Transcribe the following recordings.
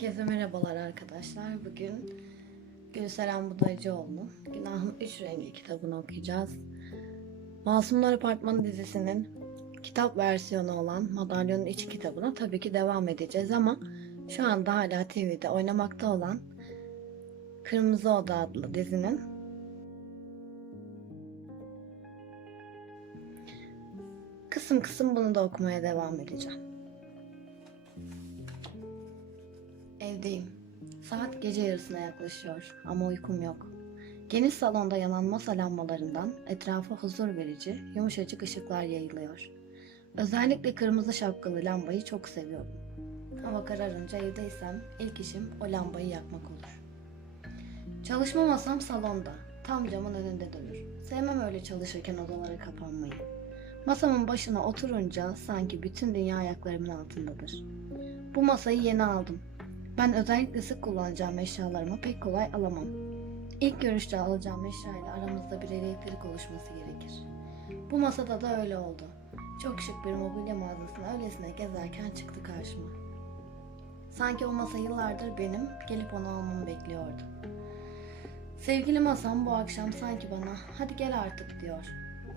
Herkese merhabalar arkadaşlar. Bugün Gülseren Budayıcıoğlu Günahın Üç Rengi kitabını okuyacağız. Masumlar Apartmanı dizisinin kitap versiyonu olan Madalyonun İçi kitabına tabii ki devam edeceğiz ama şu anda hala TV'de oynamakta olan Kırmızı Oda adlı dizinin kısım kısım bunu da okumaya devam edeceğim. Evdeyim. Saat gece yarısına yaklaşıyor ama uykum yok. Geniş salonda yanan masa lambalarından etrafa huzur verici, yumuşacık ışıklar yayılıyor. Özellikle kırmızı şapkalı lambayı çok seviyorum. Hava kararınca evdeysem ilk işim o lambayı yakmak olur. Çalışma masam salonda, tam camın önünde durur. Sevmem öyle çalışırken odalara kapanmayı. Masamın başına oturunca sanki bütün dünya ayaklarımın altındadır. Bu masayı yeni aldım. Ben özellikle sık kullanacağım eşyalarımı pek kolay alamam. İlk görüşte alacağım eşya ile aramızda bir elektrik oluşması gerekir. Bu masada da öyle oldu. Çok şık bir mobilya mağazasına öylesine gezerken çıktı karşıma. Sanki o masa yıllardır benim, gelip onu almamı bekliyordu. Sevgili masam bu akşam sanki bana hadi gel artık diyor.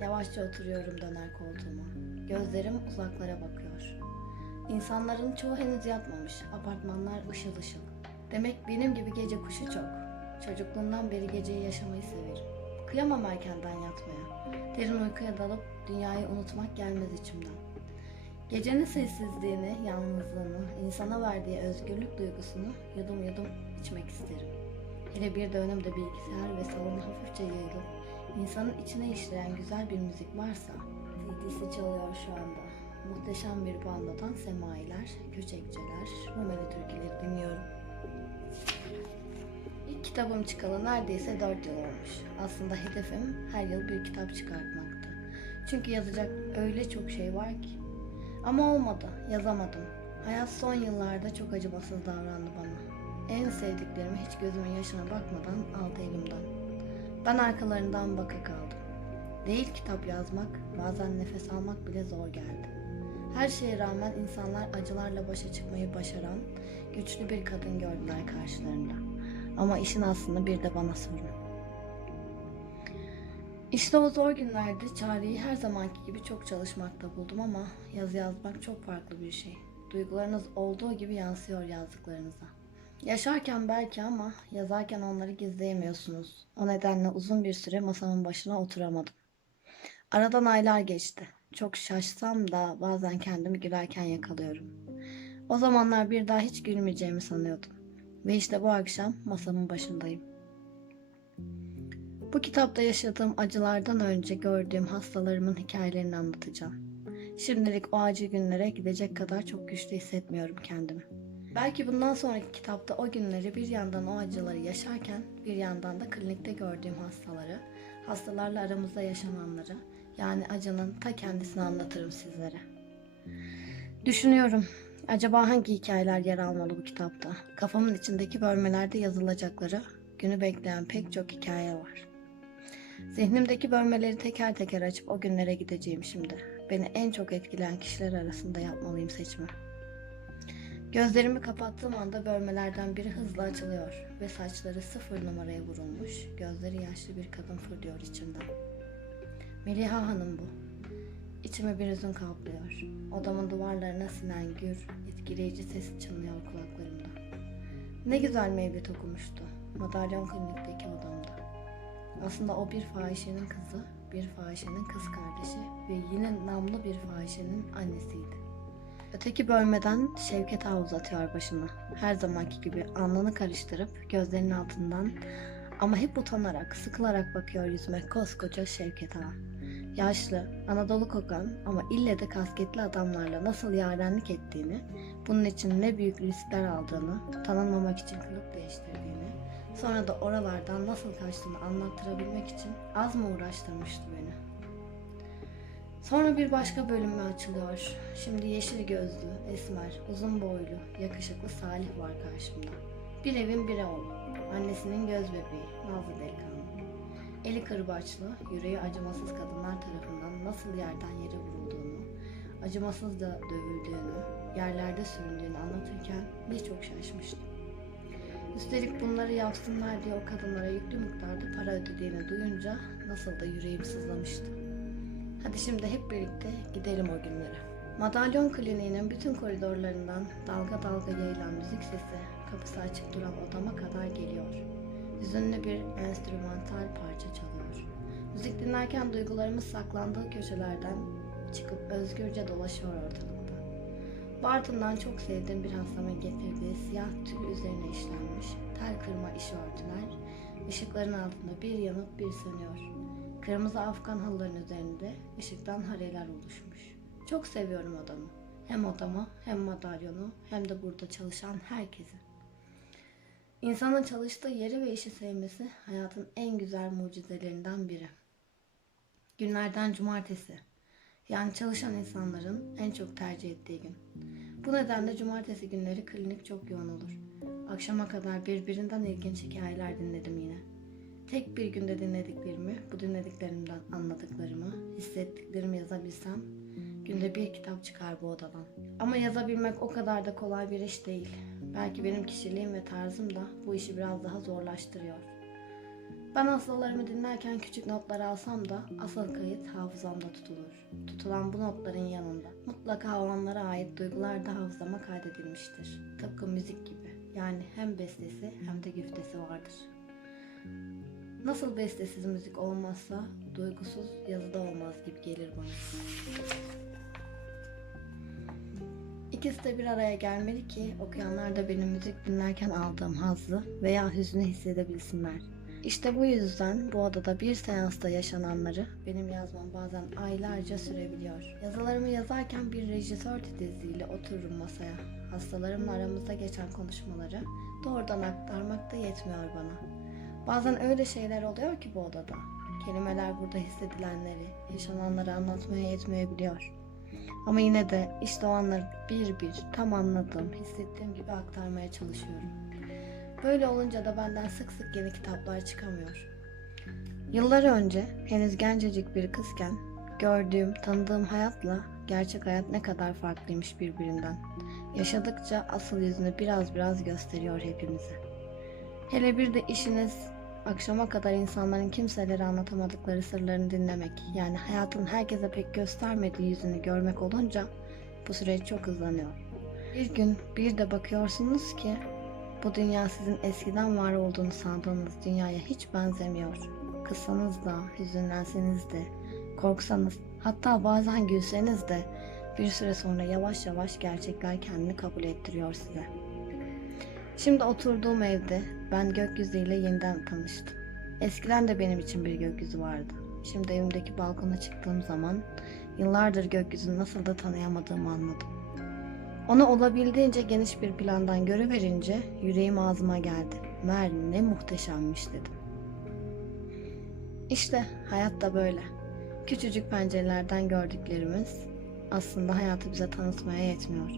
Yavaşça oturuyorum döner koltuğuma. Gözlerim uzaklara bakıyor. İnsanların çoğu henüz yatmamış. Apartmanlar ışıl ışıl. Demek benim gibi gece kuşu çok. Çocukluğumdan beri geceyi yaşamayı severim. Kıyamam erkenden yatmaya. Derin uykuya dalıp dünyayı unutmak gelmez içimden. Gecenin sessizliğini, yalnızlığını, insana verdiği özgürlük duygusunu yudum yudum içmek isterim. Hele bir de bilgisayar ve salona hafifçe yayılıp insanın içine işleyen güzel bir müzik varsa CD'si çalıyor şu anda. Muhteşem bir bandodan semailer, köçekçeler, Rumeli türküleri dinliyorum. İlk kitabım çıkalı neredeyse 4 yıl olmuş. Aslında hedefim her yıl bir kitap çıkartmaktı. Çünkü yazacak öyle çok şey var ki. Ama olmadı, yazamadım. Hayat son yıllarda çok acımasız davrandı bana. En sevdiklerimi hiç gözümün yaşına bakmadan aldı elimden. Ben arkalarından baka kaldım. Değil kitap yazmak, bazen nefes almak bile zor geldi. Her şeye rağmen insanlar acılarla başa çıkmayı başaran güçlü bir kadın gördüler karşılarında. Ama işin aslında bir de bana sorun. İşte o zor günlerde çareyi her zamanki gibi çok çalışmakta buldum ama yazı yazmak çok farklı bir şey. Duygularınız olduğu gibi yansıyor yazdıklarınıza. Yaşarken belki ama yazarken onları gizleyemiyorsunuz. O nedenle uzun bir süre masamın başına oturamadım. Aradan aylar geçti. Çok şaşsam da bazen kendimi gülerken yakalıyorum. O zamanlar bir daha hiç gülmeyeceğimi sanıyordum. Ve işte bu akşam masamın başındayım. Bu kitapta yaşadığım acılardan önce gördüğüm hastalarımın hikayelerini anlatacağım. Şimdilik o acı günlere gidecek kadar çok güçlü hissetmiyorum kendimi. Belki bundan sonraki kitapta o günleri bir yandan o acıları yaşarken bir yandan da klinikte gördüğüm hastaları, hastalarla aramızda yaşananları, yani acının ta kendisini anlatırım sizlere. Düşünüyorum. Acaba hangi hikayeler yer almalı bu kitapta? Kafamın içindeki bölmelerde yazılacakları, günü bekleyen pek çok hikaye var. Zihnimdeki bölmeleri teker teker açıp o günlere gideceğim şimdi. Beni en çok etkileyen kişiler arasında yapmalıyım seçimi. Gözlerimi kapattığım anda bölmelerden biri hızla açılıyor ve saçları sıfır numaraya vurulmuş, gözleri yaşlı bir kadın fırlıyor içimden. Meliha Hanım bu. İçime bir hüzün kaplıyor. Odamın duvarlarına sinen gür, etkileyici sesi çınlıyor kulaklarımda. Ne güzel mevlüt okumuştu. Madalyon klinikteki odamda. Aslında o bir fahişenin kızı, bir fahişenin kız kardeşi ve yine namlı bir fahişenin annesiydi. Öteki bölmeden Şevket Ağa uzatıyor başını. Her zamanki gibi alnını karıştırıp gözlerinin altından ama hep utanarak, sıkılarak bakıyor yüzüme koskoca Şevket Ağa. Yaşlı, Anadolu kokan ama ille de kasketli adamlarla nasıl yarenlik ettiğini, bunun için ne büyük riskler aldığını, tanınmamak için kılık değiştirdiğini, sonra da oralardan nasıl kaçtığını anlattırabilmek için az mı uğraştırmıştı beni. Sonra bir başka bölümü açılıyor. Şimdi yeşil gözlü, esmer, uzun boylu, yakışıklı Salih var karşımda. Bir evin bir oğlu. Annesinin göz bebeği, nazlı delikanlı. Eli kırbaçlı, yüreği acımasız kadınlar tarafından nasıl yerden yere vurulduğunu, acımasızca dövüldüğünü, yerlerde süründüğünü anlatırken birçok şaşmıştım. Üstelik bunları yapsınlar diye o kadınlara yüklü miktarda para ödediğini duyunca nasıl da yüreğim sızlamıştı. Hadi şimdi hep birlikte gidelim o günlere. Madalyon Kliniği'nin bütün koridorlarından dalga dalga yayılan müzik sesi kapısı açık duran odama kadar geliyor. Hüzünlü bir enstrümantal parça çalıyor. Müzik dinlerken duygularımız saklandığı köşelerden çıkıp özgürce dolaşıyor ortalıkta. Bartın'dan çok sevdiğim bir hastamın getirdiği siyah tül üzerine işlenmiş tel kırma işörtüler ışıkların altında bir yanıp bir sönüyor. Kırmızı afgan halıların üzerinde ışıktan hareler oluşmuş. Çok seviyorum odamı. Hem odamı hem madalyonu hem de burada çalışan herkesi. İnsanın çalıştığı yeri ve işi sevmesi hayatın en güzel mucizelerinden biri. Günlerden cumartesi. Yani çalışan insanların en çok tercih ettiği gün. Bu nedenle cumartesi günleri klinik çok yoğun olur. Akşama kadar birbirinden ilginç hikayeler dinledim yine. Tek bir günde dinlediklerimi, bu dinlediklerimden anladıklarımı, hissettiklerimi yazabilsem günde bir kitap çıkar bu odadan. Ama yazabilmek o kadar da kolay bir iş değil. Belki benim kişiliğim ve tarzım da bu işi biraz daha zorlaştırıyor. Ben hastalarımı dinlerken küçük notlar alsam da asıl kayıt hafızamda tutulur. Tutulan bu notların yanında mutlaka o anlara ait duygular da hafızama kaydedilmiştir. Tıpkı müzik gibi. Yani hem bestesi hem de güftesi vardır. Nasıl bestesiz müzik olmazsa duygusuz yazıda olmaz gibi gelir bana. İkisi de bir araya gelmeli ki okuyanlar da benim müzik dinlerken aldığım hazzı veya hüznü hissedebilsinler. İşte bu yüzden bu odada bir seansta yaşananları benim yazmam bazen aylarca sürebiliyor. Yazılarımı yazarken bir rejisör titiziyle otururum masaya. Hastalarımla aramızda geçen konuşmaları doğrudan aktarmak da yetmiyor bana. Bazen öyle şeyler oluyor ki bu odada. Kelimeler burada hissedilenleri, yaşananları anlatmaya yetmeyebiliyor. Ama yine de işte o anları bir bir tam anladığım, hissettiğim gibi aktarmaya çalışıyorum. Böyle olunca da benden sık sık yeni kitaplar çıkamıyor. Yıllar önce henüz gencecik bir kızken gördüğüm, tanıdığım hayatla gerçek hayat ne kadar farklıymış birbirinden. Yaşadıkça asıl yüzünü biraz biraz gösteriyor hepimize. Hele bir de işiniz akşama kadar insanların kimselere anlatamadıkları sırlarını dinlemek, yani hayatın herkese pek göstermediği yüzünü görmek olunca bu süreç çok hızlanıyor. Bir gün bir de bakıyorsunuz ki bu dünya sizin eskiden var olduğunu sandığınız dünyaya hiç benzemiyor. Kızsanız da, hüzünlenseniz de, korksanız, hatta bazen gülseniz de bir süre sonra yavaş yavaş gerçekler kendini kabul ettiriyor size. Şimdi oturduğum evde ben gökyüzüyle yeniden tanıştım. Eskiden de benim için bir gökyüzü vardı. Şimdi evimdeki balkona çıktığım zaman yıllardır gökyüzünü nasıl da tanıyamadığımı anladım. Onu olabildiğince geniş bir plandan görüverince yüreğim ağzıma geldi. Mer ne muhteşemmiş dedim. İşte hayat da böyle. Küçücük pencerelerden gördüklerimiz aslında hayatı bize tanıtmaya yetmiyor.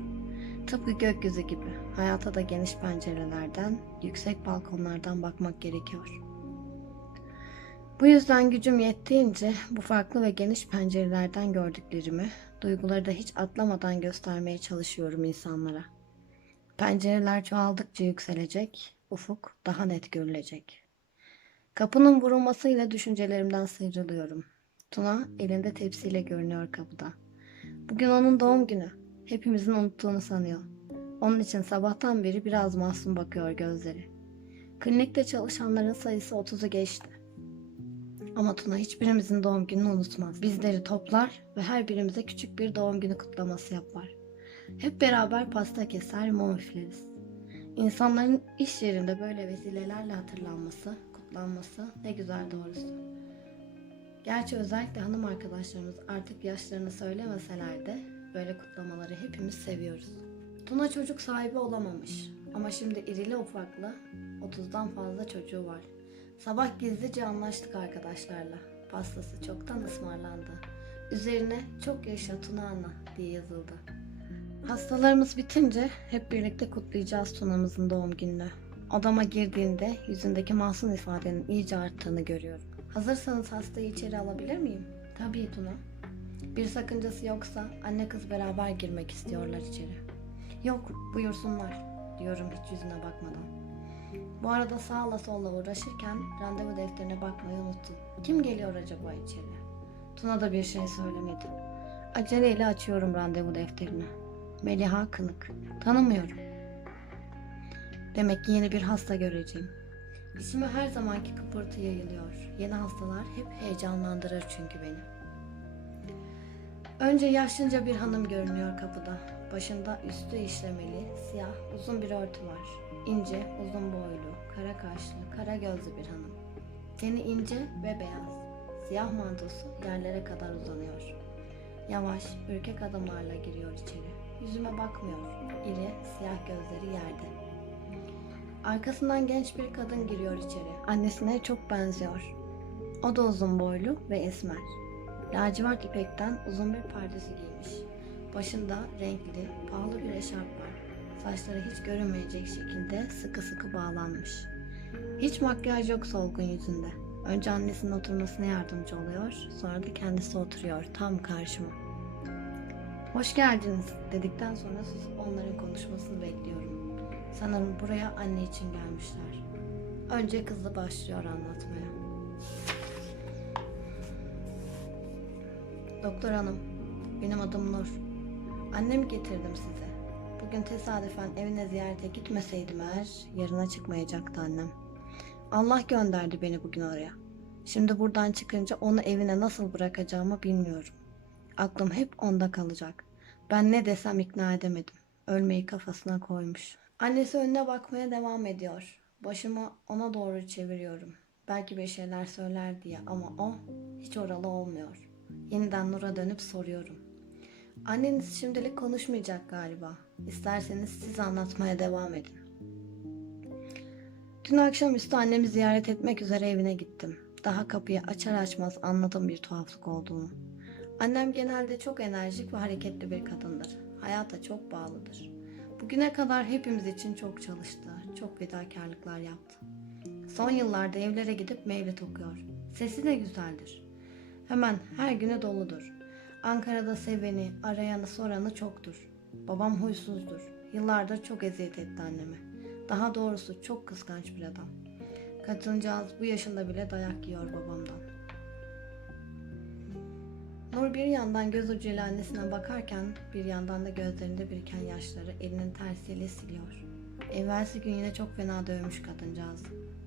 Tıpkı gökyüzü gibi hayata da geniş pencerelerden, yüksek balkonlardan bakmak gerekiyor. Bu yüzden gücüm yettiğince bu farklı ve geniş pencerelerden gördüklerimi, duyguları da hiç atlamadan göstermeye çalışıyorum insanlara. Pencereler çoğaldıkça yükselecek, ufuk daha net görülecek. Kapının vurulmasıyla düşüncelerimden sıyrılıyorum. Tuna elinde tepsiyle görünüyor kapıda. Bugün onun doğum günü. Hepimizin unuttuğunu sanıyor. Onun için sabahtan beri biraz masum bakıyor gözleri. Klinikte çalışanların sayısı 30'u geçti. Ama Tuna hiçbirimizin doğum gününü unutmaz. Bizleri toplar ve her birimize küçük bir doğum günü kutlaması yapar. Hep beraber pasta keser, mum üfleriz. İnsanların iş yerinde böyle vesilelerle hatırlanması, kutlanması ne güzel doğrusu. Gerçi özellikle hanım arkadaşlarımız artık yaşlarını söylemeseler de böyle kutlamaları hepimiz seviyoruz. Tuna çocuk sahibi olamamış ama şimdi irili ufaklı 30'dan fazla çocuğu var. Sabah gizlice anlaştık arkadaşlarla. Pastası çoktan ısmarlandı. Üzerine çok yaşa Tuna Ana diye yazıldı. Hastalarımız bitince hep birlikte kutlayacağız Tuna'mızın doğum gününü. Odama girdiğinde yüzündeki masum ifadenin iyice arttığını görüyorum. Hazırsanız hastayı içeri alabilir miyim? Tabii Tuna. Bir sakıncası yoksa anne kız beraber girmek istiyorlar içeri. Yok buyursunlar diyorum hiç yüzüne bakmadan. Bu arada sağla solla uğraşırken randevu defterine bakmayı unuttum. Kim geliyor acaba içeri? Tuna da bir şey söylemedi. Aceleyle açıyorum randevu defterini. Meliha Kınık. Tanımıyorum. Demek ki yeni bir hasta göreceğim. İçime her zamanki kıpırtı yayılıyor. Yeni hastalar hep heyecanlandırır çünkü beni. Önce yaşlıca bir hanım görünüyor kapıda. Başında üstü işlemeli, siyah, uzun bir örtü var. İnce, uzun boylu, kara kaşlı, kara gözlü bir hanım. Teni ince ve beyaz. Siyah mantosu yerlere kadar uzanıyor. Yavaş, ürkek adımlarla giriyor içeri. Yüzüme bakmıyor. İri, siyah gözleri yerde. Arkasından genç bir kadın giriyor içeri. Annesine çok benziyor. O da uzun boylu ve esmer. Lacivert ipekten uzun bir perdesi giymiş. Başında renkli, pahalı bir eşarp var. Saçları hiç görünmeyecek şekilde sıkı sıkı bağlanmış. Hiç makyaj yok solgun yüzünde. Önce annesinin oturmasına yardımcı oluyor, sonra da kendisi oturuyor tam karşıma. Hoş geldiniz dedikten sonra susup onların konuşmasını bekliyorum. Sanırım buraya anne için gelmişler. Önce kızı başlıyor anlatmaya. Doktor hanım, benim adım Nur. Annemi getirdim size. Bugün tesadüfen evine ziyarete gitmeseydim eğer yarına çıkmayacaktı annem. Allah gönderdi beni bugün oraya. Şimdi buradan çıkınca onu evine nasıl bırakacağımı bilmiyorum. Aklım hep onda kalacak. Ben ne desem ikna edemedim. Ölmeyi kafasına koymuş. Annesi önüne bakmaya devam ediyor. Başımı ona doğru çeviriyorum. Belki bir şeyler söyler diye ama o hiç oralı olmuyor. Yeniden Nur'a dönüp soruyorum. Anneniz şimdilik konuşmayacak galiba. İsterseniz siz anlatmaya devam edin. Dün akşamüstü annemi ziyaret etmek üzere evine gittim. Daha kapıyı açar açmaz anladım bir tuhaflık olduğunu. Annem genelde çok enerjik ve hareketli bir kadındır. Hayata çok bağlıdır. Bugüne kadar hepimiz için çok çalıştı, çok fedakarlıklar yaptı. Son yıllarda evlere gidip mevlid okuyor. Sesi de güzeldir. Hemen her günü doludur. Ankara'da seveni, arayanı, soranı çoktur. Babam huysuzdur. Yıllardır çok eziyet etti anneme. Daha doğrusu çok kıskanç bir adam. Kadıncağız bu yaşında bile dayak yiyor babamdan. Nur bir yandan göz ucuyla annesine bakarken bir yandan da gözlerinde biriken yaşları elinin tersiyle siliyor. Evvelsi gün yine çok fena dövmüş kadıncağız.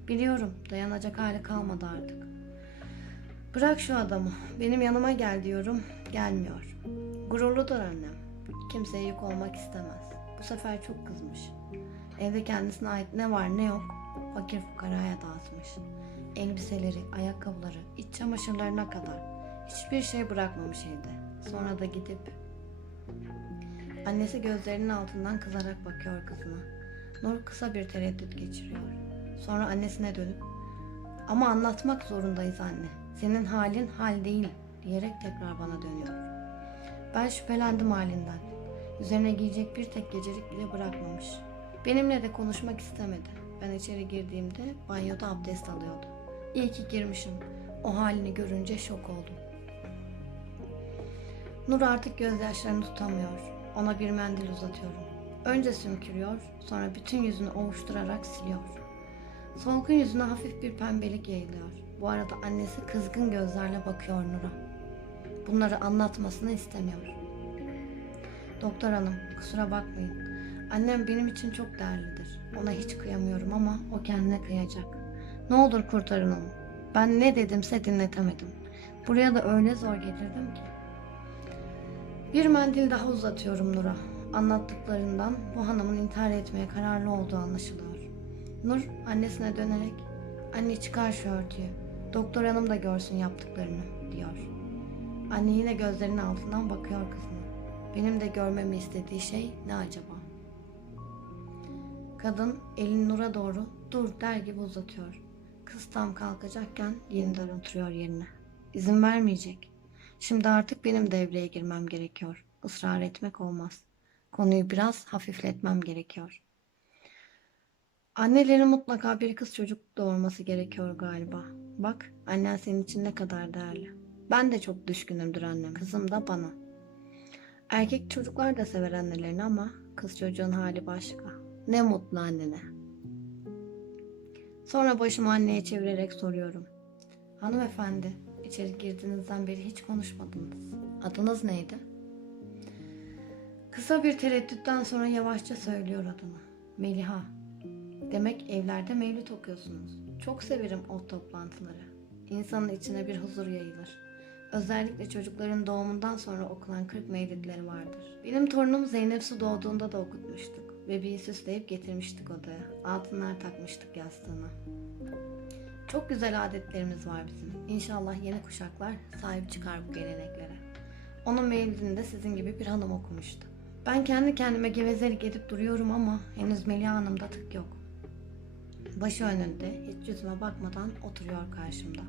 Biliyorum dayanacak hali kalmadı artık. Bırak şu adamı. Benim yanıma gel diyorum. Gelmiyor. Gururludur annem. Kimseye yük olmak istemez. Bu sefer çok kızmış. Evde kendisine ait ne var ne yok fakir fukaraya dağıtmış. Elbiseleri, ayakkabıları, iç çamaşırlarına kadar hiçbir şey bırakmamış evde. Sonra da gidip annesi gözlerinin altından kızarak bakıyor kızına. Nur kısa bir tereddüt geçiriyor. Sonra annesine dönüp ama anlatmak zorundayız anne. Senin halin hal değil diyerek tekrar bana dönüyor. Ben şüphelendim halinden. Üzerine giyecek bir tek gecelik bile bırakmamış. Benimle de konuşmak istemedi. Ben içeri girdiğimde banyoda abdest alıyordu. İyi ki girmişim. O halini görünce şok oldum. Nur artık gözyaşlarını tutamıyor. Ona bir mendil uzatıyorum. Önce sümkürüyor, sonra bütün yüzünü ovuşturarak siliyor. Solgun yüzüne hafif bir pembelik yayılıyor. Bu arada annesi kızgın gözlerle bakıyor Nur'a. Bunları anlatmasını istemiyor. Doktor hanım, kusura bakmayın. Annem benim için çok değerlidir. Ona hiç kıyamıyorum ama o kendine kıyacak. Ne olur kurtarın onu. Ben ne dedimse dinletemedim. Buraya da öyle zor getirdim ki. Bir mendil daha uzatıyorum Nur'a. Anlattıklarından bu hanımın intihar etmeye kararlı olduğu anlaşılıyor. Nur annesine dönerek anne çıkar şu örtüyü. Doktor hanım da görsün yaptıklarını diyor. Anne yine gözlerinin altından bakıyor kızına. Benim de görmemi istediği şey ne acaba? Kadın elini Nur'a doğru dur der gibi uzatıyor. Kız tam kalkacakken yeniden oturuyor yerine. İzin vermeyecek. Şimdi artık benim devreye girmem gerekiyor. Israr etmek olmaz. Konuyu biraz hafifletmem gerekiyor. Annelerin mutlaka bir kız çocuk doğurması gerekiyor galiba. Bak annen senin için ne kadar değerli. Ben de çok düşkünümdür annem. Kızım da bana. Erkek çocuklar da sever annelerini ama kız çocuğun hali başka. Ne mutlu annene. Sonra başımı anneye çevirerek soruyorum. Hanımefendi, içeri girdiğinizden beri hiç konuşmadınız. Adınız neydi? Kısa bir tereddütten sonra yavaşça söylüyor adını. Meliha. Demek evlerde mevlüt okuyorsunuz. Çok severim o toplantıları. İnsanın içine bir huzur yayılır. Özellikle çocukların doğumundan sonra okunan 40 mevlidleri vardır. Benim torunum Zeynep Su doğduğunda da okutmuştuk. Bebeği süsleyip getirmiştik odaya. Altınlar takmıştık yastığına. Çok güzel adetlerimiz var bizim. İnşallah yeni kuşaklar sahip çıkar bu geleneklere. Onun mevlidinde sizin gibi bir hanım okumuştu. Ben kendi kendime gevezelik edip duruyorum ama henüz Melih Hanım'da tık yok. Başı önünde hiç yüzüme bakmadan oturuyor karşımda.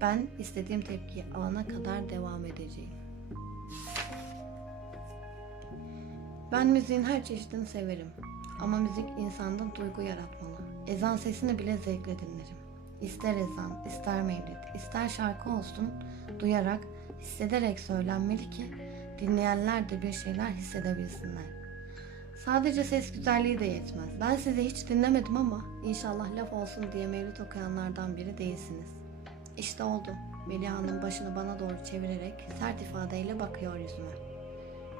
Ben istediğim tepkiyi alana kadar devam edeceğim. Ben müziğin her çeşidini severim. Ama müzik insanda duygu yaratmalı. Ezan sesini bile zevkle dinlerim. İster ezan, ister mevlid, ister şarkı olsun duyarak, hissederek söylenmeli ki dinleyenler de bir şeyler hissedebilsinler. Sadece ses güzelliği de yetmez. Ben sizi hiç dinlemedim ama inşallah laf olsun diye mevlüt okuyanlardan biri değilsiniz. İşte oldu. Melih Hanım başını bana doğru çevirerek sert ifadeyle bakıyor yüzüme.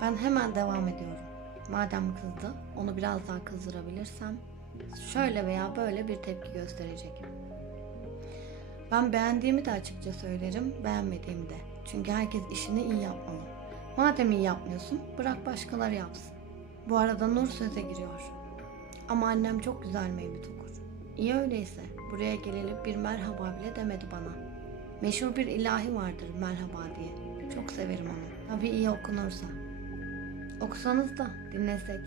Ben hemen devam ediyorum. Madem kızdı, onu biraz daha kızdırabilirsem şöyle veya böyle bir tepki gösterecek. Ben beğendiğimi de açıkça söylerim, beğenmediğimi de. Çünkü herkes işini iyi yapmalı. Madem iyi yapmıyorsun, bırak başkaları yapsın. Bu arada Nur söze giriyor. Ama annem çok güzel mevlüt okur. İyi öyleyse buraya gelip bir merhaba bile demedi bana. Meşhur bir ilahi vardır merhaba diye. Çok severim onu. Tabii iyi okunursa. Okusanız da dinlesek.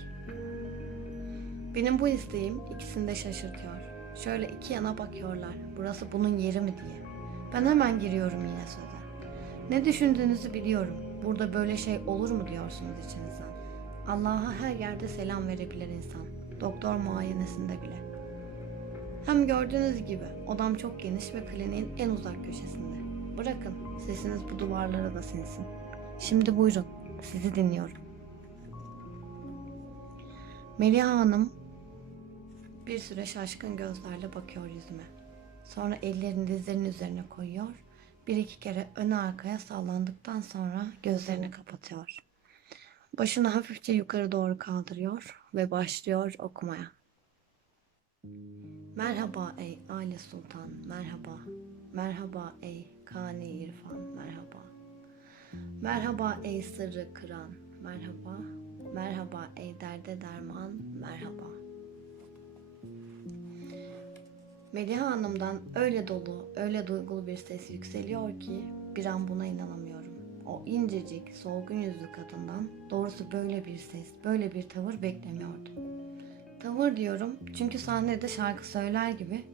Benim bu isteğim ikisini de şaşırtıyor. Şöyle iki yana bakıyorlar. Burası bunun yeri mi diye. Ben hemen giriyorum yine söze. Ne düşündüğünüzü biliyorum. Burada böyle şey olur mu diyorsunuz içinizden. Allah'a her yerde selam verebilir insan. Doktor muayenesinde bile. Hem gördüğünüz gibi odam çok geniş ve kliniğin en uzak köşesinde. Bırakın sesiniz bu duvarlara da sinsin. Şimdi buyurun sizi dinliyorum. Meliha Hanım bir süre şaşkın gözlerle bakıyor yüzüme. Sonra ellerini dizlerinin üzerine koyuyor. Bir iki kere öne arkaya sallandıktan sonra gözlerini kapatıyor. Başını hafifçe yukarı doğru kaldırıyor ve başlıyor okumaya. Merhaba ey Ali Sultan, merhaba. Merhaba ey Kani İrfan, merhaba. Merhaba ey sırrı kıran, merhaba. Merhaba ey derde derman, merhaba. Meliha Hanım'dan öyle dolu, öyle duygulu bir ses yükseliyor ki bir an buna inanamıyorum. O incecik, solgun yüzlü kadından doğrusu böyle bir ses, böyle bir tavır beklemiyordum. Tavır diyorum çünkü sahnede şarkı söyler gibi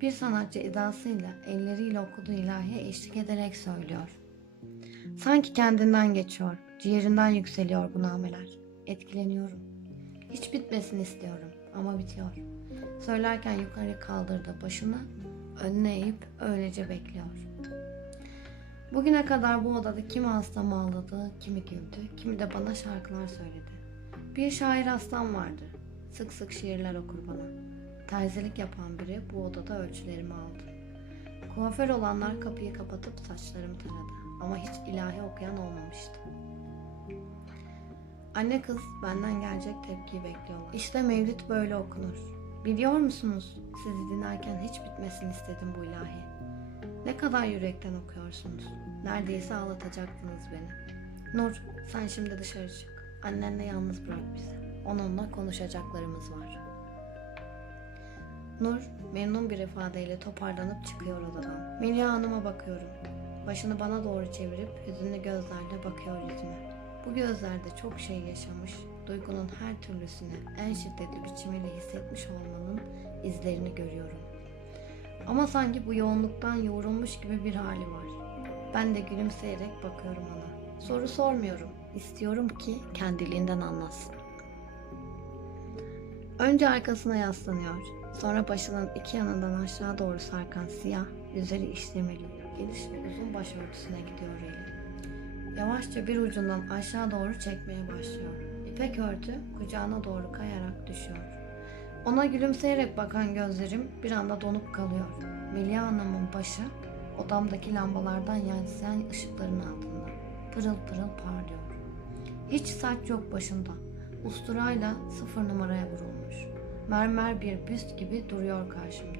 bir sanatçı edasıyla, elleriyle okuduğu ilahiye eşlik ederek söylüyor. Sanki kendinden geçiyor, ciğerinden yükseliyor bu nameler. Etkileniyorum. Hiç bitmesin istiyorum ama bitiyor. Söylerken yukarı kaldırdı başını, önüne eğip öylece bekliyor. Bugüne kadar bu odada kimi hastam ağladı, kimi güldü, kimi de bana şarkılar söyledi. Bir şair hastam vardı. Sık sık şiirler okur bana. Terzilik yapan biri bu odada ölçülerimi aldı. Kuaför olanlar kapıyı kapatıp saçlarımı taradı. Ama hiç ilahi okuyan olmamıştı. Anne kız benden gelecek tepkiyi bekliyorlar. İşte mevlid böyle okunur. Biliyor musunuz? Sizi dinlerken hiç bitmesin istedim bu ilahi. Ne kadar yürekten okuyorsunuz. Neredeyse ağlatacaktınız beni. Nur, sen şimdi dışarı çık. Annenle yalnız bırak bizi. Onunla konuşacaklarımız var. Nur, memnun bir ifadeyle toparlanıp çıkıyor odadan. Melih Hanım'a bakıyorum. Başını bana doğru çevirip hüzünlü gözlerle bakıyor yüzüme. Bu gözlerde çok şey yaşamış, duygunun her türlüsünü en şiddetli biçimiyle hissetmiş olmanın izlerini görüyorum. Ama sanki bu yoğunluktan yoğrulmuş gibi bir hali var. Ben de gülümseyerek bakıyorum ona. Soru sormuyorum. İstiyorum ki kendiliğinden anlatsın. Önce arkasına yaslanıyor. Sonra başının iki yanından aşağı doğru sarkan siyah, üzeri işlemeli, geniş uzun başörtüsüne gidiyor eli. Yavaşça bir ucundan aşağı doğru çekmeye başlıyor. İpek örtü kucağına doğru kayarak düşüyor. Ona gülümseyerek bakan gözlerim bir anda donup kalıyor. Melia Hanım'ın başı odamdaki lambalardan yansıyan ışıkların altında pırıl pırıl parlıyor. Hiç saç yok başında. Usturayla sıfır numaraya vurulmuş. Mermer bir büst gibi duruyor karşımda.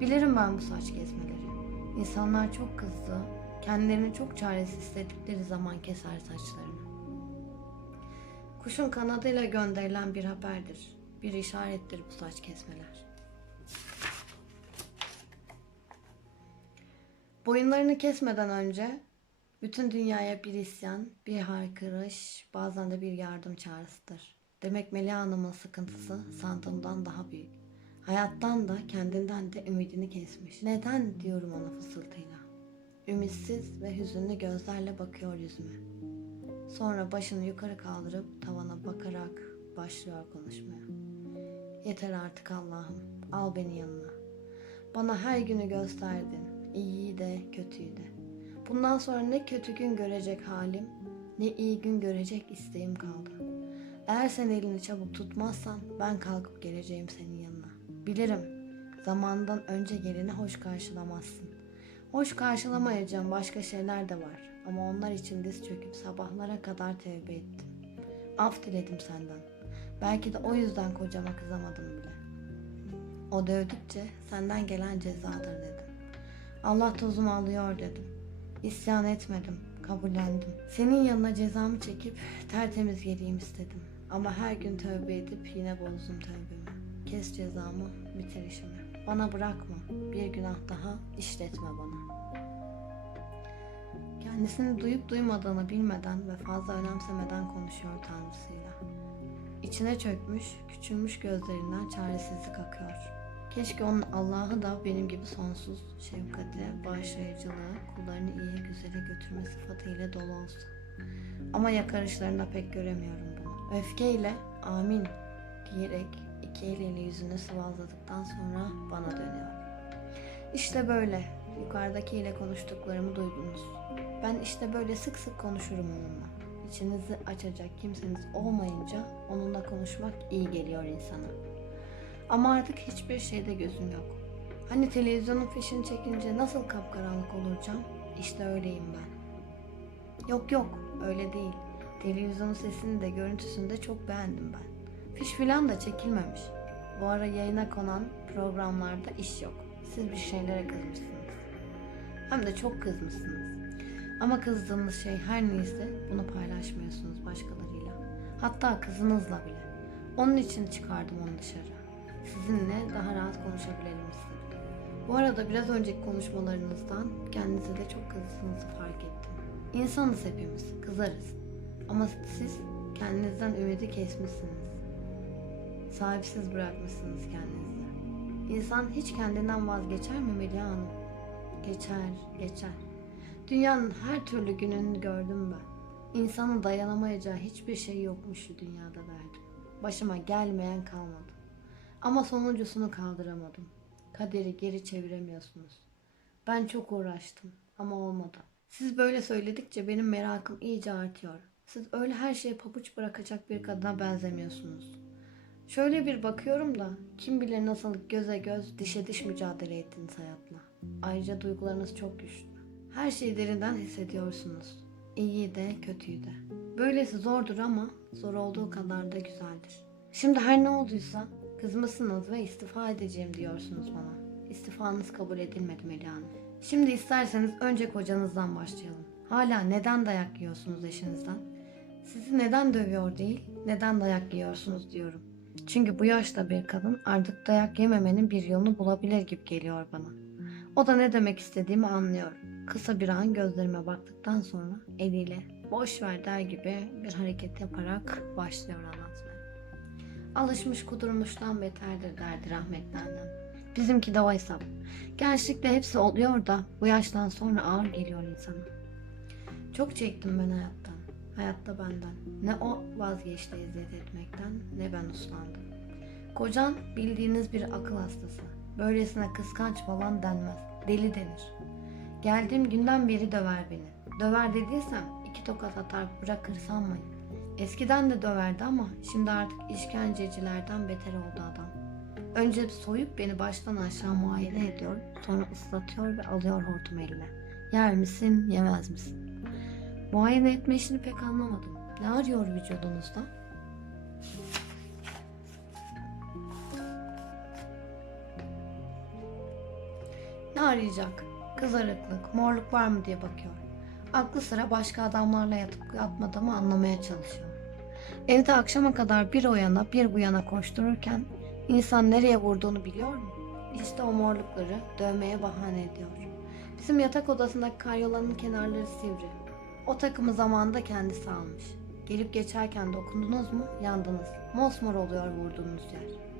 Bilirim ben bu saç kesmeleri. İnsanlar çok kızdı, kendilerini çok çaresiz hissettikleri zaman keser saçlarını. Kuşun kanadıyla gönderilen bir haberdir. Bir işarettir bu saç kesmeler. Boyunlarını kesmeden önce bütün dünyaya bir isyan, bir haykırış, bazen de bir yardım çağrısıdır. Demek Melia Hanım'ın sıkıntısı sandığımdan daha büyük. Hayattan da kendinden de ümidini kesmiş. Neden diyorum ona fısıltıyla. Ümitsiz ve hüzünlü gözlerle bakıyor yüzüme. Sonra başını yukarı kaldırıp tavana bakarak başlıyor konuşmaya. Yeter artık Allah'ım, al beni yanına. Bana her günü gösterdin, iyiyi de kötüyü de. Bundan sonra ne kötü gün görecek halim, ne iyi gün görecek isteğim kaldı. Eğer sen elini çabuk tutmazsan ben kalkıp geleceğim senin yanına. Bilirim, zamandan önce geleni hoş karşılamazsın. Hoş karşılamayacağım başka şeyler de var ama onlar için diz çöküp sabahlara kadar tevbe ettim. Af diledim senden. Belki de o yüzden kocama kızamadım bile. O dövdükçe senden gelen cezadır dedim. Allah tozumu alıyor dedim. İsyan etmedim, kabullendim. Senin yanına cezamı çekip tertemiz geleyim istedim. Ama her gün tövbe edip yine bozdum tövbemi. Kes cezamı, bitir işimi. Bana bırakma, bir günah daha işletme bana. Kendisini duyup duymadığını bilmeden ve fazla önemsemeden konuşuyor Tanrısıyla. İçine çökmüş, küçülmüş gözlerinden çaresizlik akıyor. Keşke onun Allah'ı da benim gibi sonsuz şefkatle, bağışlayıcılığı, kullarını iyiye güzele götürme sıfatıyla dolu olsa. Ama yakarışlarında pek göremiyorum bunu. Öfkeyle amin diyerek iki eliyle yüzünü sıvazladıktan sonra bana dönüyor. İşte böyle yukarıdaki ile konuştuklarımı duydunuz. Ben işte böyle sık sık konuşurum onunla. İçinizi açacak kimseniz olmayınca onunla konuşmak iyi geliyor insana. Ama artık hiçbir şeyde gözüm yok. Hani televizyonun fişini çekince nasıl kapkaranlık olacağım? İşte öyleyim ben. Yok yok öyle değil. Televizyonun sesini de görüntüsünü de çok beğendim ben. Fiş filan da çekilmemiş. Bu ara yayına konan programlarda iş yok. Siz bir şeylere kızmışsınız. Hem de çok kızmışsınız. Ama kızdığınız şey her neyse bunu paylaşmıyorsunuz başkalarıyla. Hatta kızınızla bile. Onun için çıkardım onu dışarı. Sizinle daha rahat konuşabilelim istedim. Bu arada biraz önceki konuşmalarınızdan kendinize de çok kızdığınızı fark ettim. İnsanız hepimiz, kızarız. Ama siz kendinizden ümidi kesmişsiniz. Sahipsiz bırakmışsınız kendinizi. İnsan hiç kendinden vazgeçer mi Melia Hanım? Geçer, geçer. Dünyanın her türlü gününü gördüm ben. İnsanın dayanamayacağı hiçbir şey yokmuş şu dünyada derdim. Başıma gelmeyen kalmadı. Ama sonuncusunu kaldıramadım. Kaderi geri çeviremiyorsunuz. Ben çok uğraştım ama olmadı. Siz böyle söyledikçe benim merakım iyice artıyor. Siz öyle her şeye pabuç bırakacak bir kadına benzemiyorsunuz. Şöyle bir bakıyorum da kim bilir nasıl göze göz, dişe diş mücadele ettiniz hayatla. Ayrıca duygularınız çok güçlü. Her şeyi derinden hissediyorsunuz. İyiyi de kötüyü de. Böylesi zordur ama zor olduğu kadar da güzeldir. Şimdi her ne olduysa kızmışsınız ve istifa edeceğim diyorsunuz bana. İstifanız kabul edilmedi Melih. Şimdi isterseniz önce kocanızdan başlayalım. Hala neden dayak yiyorsunuz eşinizden? Sizi neden dövüyor değil, neden dayak yiyorsunuz diyorum. Çünkü bu yaşta bir kadın artık dayak yememenin bir yolunu bulabilir gibi geliyor bana. O da ne demek istediğimi anlıyor. Kısa bir an gözlerime baktıktan sonra eliyle boş ver der gibi bir hareket yaparak başlıyor anlatmaya. Alışmış kudurmuştan beterdir derdi rahmetli annem. Bizimki de o hesap. Gençlikte hepsi oluyor da bu yaştan sonra ağır geliyor insana. Çok çektim ben hayattan. Hayatta benden. Ne o vazgeçti eziyet etmekten ne ben uslandım. Kocan bildiğiniz bir akıl hastası. Böylesine kıskanç falan denmez. Deli denir. Geldiğim günden beri döver beni. Döver dediysem iki tokat atar bırakır sanmayın. Eskiden de döverdi ama şimdi artık işkencecilerden beter oldu adam. Önce soyup beni baştan aşağı muayene ediyor, sonra ıslatıyor ve alıyor hortum eline. Yer misin, yemez misin? Muayene etme işini pek anlamadım. Ne arıyor vücudunuzda? Arayacak? Kızarıklık, morluk var mı diye bakıyor. Aklı sıra başka adamlarla yatıp yatmadığımı anlamaya çalışıyor. Evde akşama kadar bir o yana bir bu yana koştururken insan nereye vurduğunu biliyor mu? İşte o morlukları dövmeye bahane ediyor. Bizim yatak odasındaki karyolanın kenarları sivri. O takımı zamanında kendisi almış. Gelip geçerken dokundunuz mu yandınız. Mosmor oluyor vurduğunuz yer.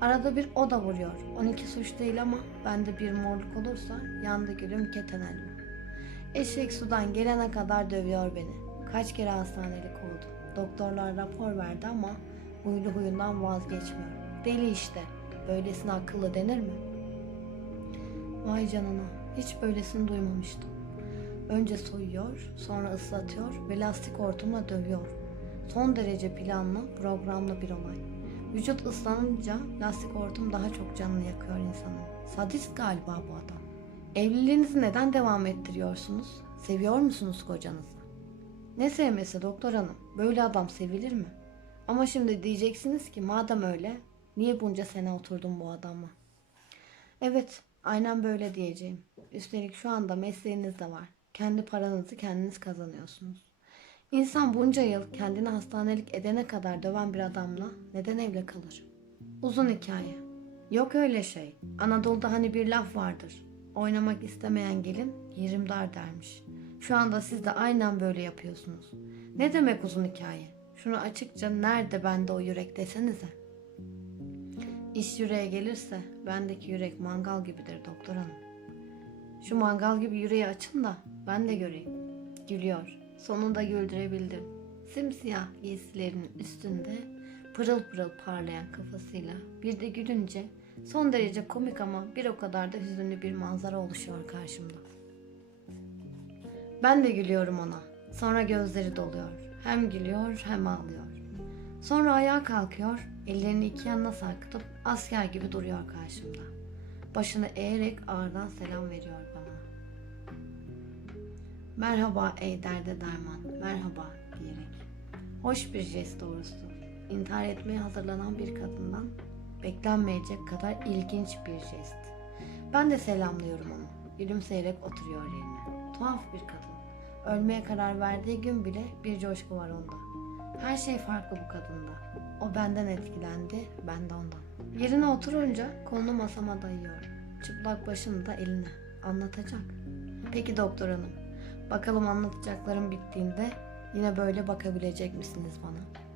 Arada bir o da vuruyor. 12 suç değil ama bende bir morluk olursa yandı gülüm keten elma. Eşek sudan gelene kadar dövüyor beni. Kaç kere hastanelik oldum. Doktorlar rapor verdi ama huylu huyundan vazgeçmiyor. Deli işte. Böylesine akıllı denir mi? Vay canına. Hiç böylesini duymamıştım. Önce soyuyor, sonra ıslatıyor ve lastik hortumla dövüyor. Son derece planlı, programlı bir olay. Vücut ıslanınca lastik hortum daha çok canını yakıyor insanın. Sadist galiba bu adam. Evliliğinizi neden devam ettiriyorsunuz? Seviyor musunuz kocanızı? Ne sevmesi doktor hanım? Böyle adam sevilir mi? Ama şimdi diyeceksiniz ki madem öyle niye bunca sene oturdun bu adamla? Evet, aynen böyle diyeceğim. Üstelik şu anda mesleğiniz de var. Kendi paranızı kendiniz kazanıyorsunuz. İnsan bunca yıl kendini hastanelik edene kadar döven bir adamla neden evli kalır? Uzun hikaye. Yok öyle şey. Anadolu'da hani bir laf vardır. Oynamak istemeyen gelin yerim dar dermiş. Şu anda siz de aynen böyle yapıyorsunuz. Ne demek uzun hikaye? Şunu açıkça nerede bende o yürek desenize. İş yüreğe gelirse bendeki yürek mangal gibidir doktor hanım. Şu mangal gibi yüreği açın da ben de göreyim. Gülüyor. Sonunda güldürebildim. Simsiyah giysilerinin üstünde pırıl pırıl parlayan kafasıyla bir de gülünce son derece komik ama bir o kadar da hüzünlü bir manzara oluşuyor karşımda. Ben de gülüyorum ona. Sonra gözleri doluyor. Hem gülüyor hem ağlıyor. Sonra ayağa kalkıyor, ellerini iki yanına sarkıtıp asker gibi duruyor karşımda. Başını eğerek ağırdan selam veriyor. Merhaba ey derde derman, merhaba diyerek. Hoş bir jest doğrusu. İntihar etmeye hazırlanan bir kadından beklenmeyecek kadar ilginç bir jest. Ben de selamlıyorum onu. Gülümseyerek oturuyor yerine. Tuhaf bir kadın. Ölmeye karar verdiği gün bile bir coşku var onda. Her şey farklı bu kadında. O benden etkilendi, ben de ondan. Yerine oturunca kolunu masama dayıyor. Çıplak başını da eline. Anlatacak. Peki doktor hanım, bakalım anlatacaklarım bittiğinde yine böyle bakabilecek misiniz bana?